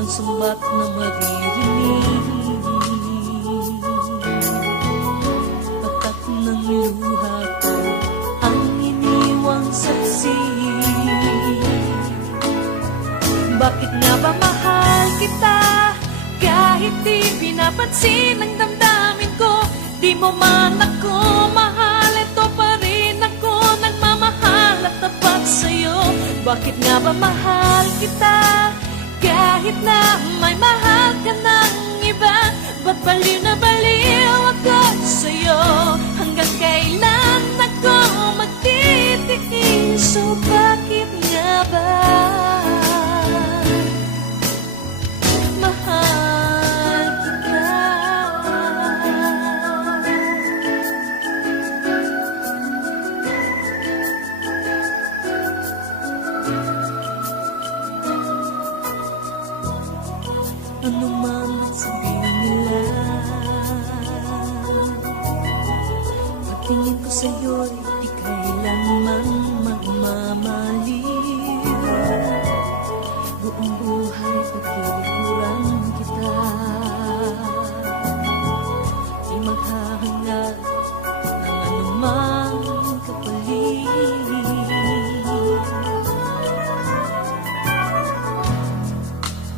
walang sumbat na maririnig. Patak ng luha ko ang iniwang saksi. Bakit nga ba mahal kita kahit di pinapansin ang damdamin ko? Di mo man ako mahal, ito pa rin ako nagmamahal at tapat sa'yo. Bakit nga ba mahal kita kahit na may mahal ka ng iba? Ba't baliw na baliw ako sa'yo? Hanggang kailan ako magtitiis? So bakit nga ba mahal kita? Ano man ang sabihin nila, pagtingin ko sa'yo'y di kailanman magmamaliw. Buong buhay pagtulikuran kita, di maghahangad ng anumang kapalit.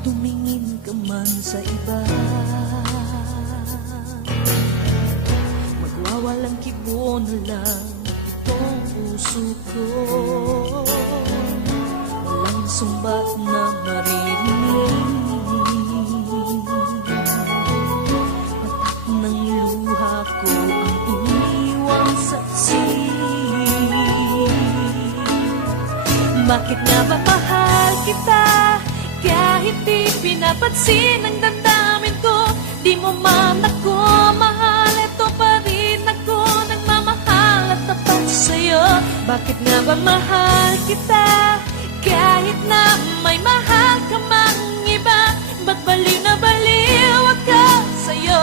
Tumingin ka man sa iba, magwawalang kibo na lang itong puso ko. Walang sumbat na maririnig. Patak ng luha ko ang iniwang saksi. Bakit nga ba mahal kita kahit di pinapansin ang damdamin ko? Di mo man ako mahal, ito pa rin ako nagmamahal at tapat sa'yo. Bakit nga ba mahal kita kahit na may mahal ka mang iba? Ba't baliw na baliw ako sa'yo?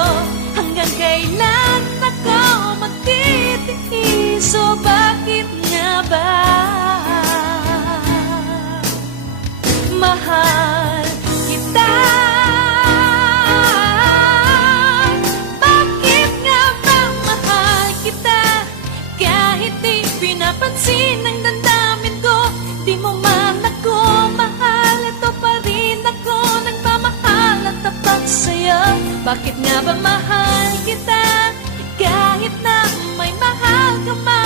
Hanggang kailan ako magtitiis? So bakit nga ba mahal kita? Bakit nga ba mahal kita kahit di pinapansin ang damdamin ko? Di mo man ako mahal, ito pa rin ako nagmamahal at tapat sa'yo. Bakit nga ba mahal kita kahit na may mahal ka man?